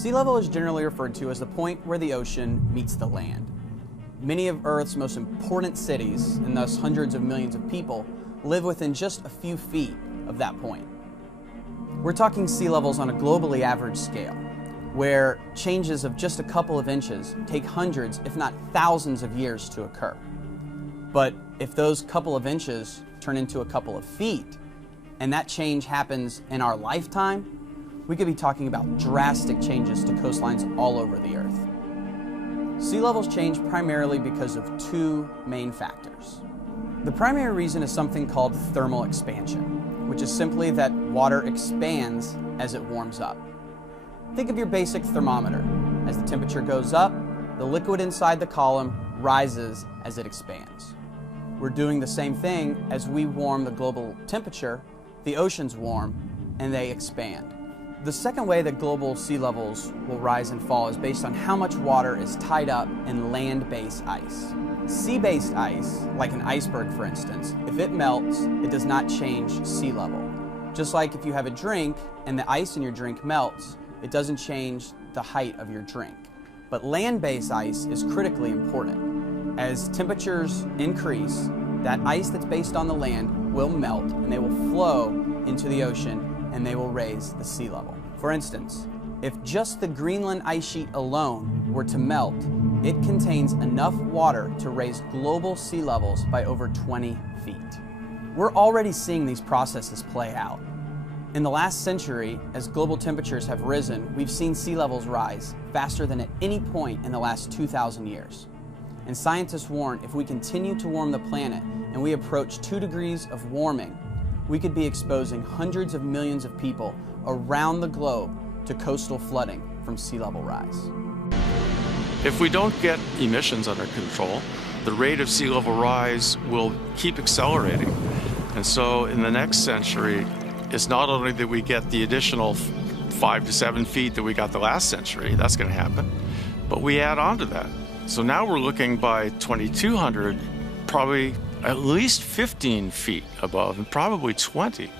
Sea level is generally referred to as the point where the ocean meets the land. Many of Earth's most important cities, and thus hundreds of millions of people, live within just a few feet of that point. We're talking sea levels on a globally average scale, where changes of just a couple of inches take hundreds, if not thousands of years to occur. But if those couple of inches turn into a couple of feet, and that change happens in our lifetime, we could be talking about drastic changes to coastlines all over the Earth. Sea levels change primarily because of two main factors. The primary reason is something called thermal expansion, which is simply that water expands as it warms up. Think of your basic thermometer. As the temperature goes up, the liquid inside the column rises as it expands. We're doing the same thing as we warm the global temperature, the oceans warm, and they expand. The second way that global sea levels will rise and fall is based on how much water is tied up in land-based ice. Sea-based ice, like an iceberg for instance, if it melts, it does not change sea level. Just like if you have a drink and the ice in your drink melts, it doesn't change the height of your drink. But land-based ice is critically important. As temperatures increase, that ice that's based on the land will melt and they will flow into the ocean and they will raise the sea level. For instance, if just the Greenland ice sheet alone were to melt, it contains enough water to raise global sea levels by over 20 feet. We're already seeing these processes play out. In the last century, as global temperatures have risen, we've seen sea levels rise faster than at any point in the last 2,000 years. And scientists warn if we continue to warm the planet and we approach 2 degrees of warming, we could be exposing hundreds of millions of people around the globe to coastal flooding from sea level rise. If we don't get emissions under control, the rate of sea level rise will keep accelerating. And so in the next century, it's not only that we get the additional 5 to 7 feet that we got the last century, that's going to happen, but we add on to that. So now we're looking by 2200, probably at least 15 feet above, and probably 20.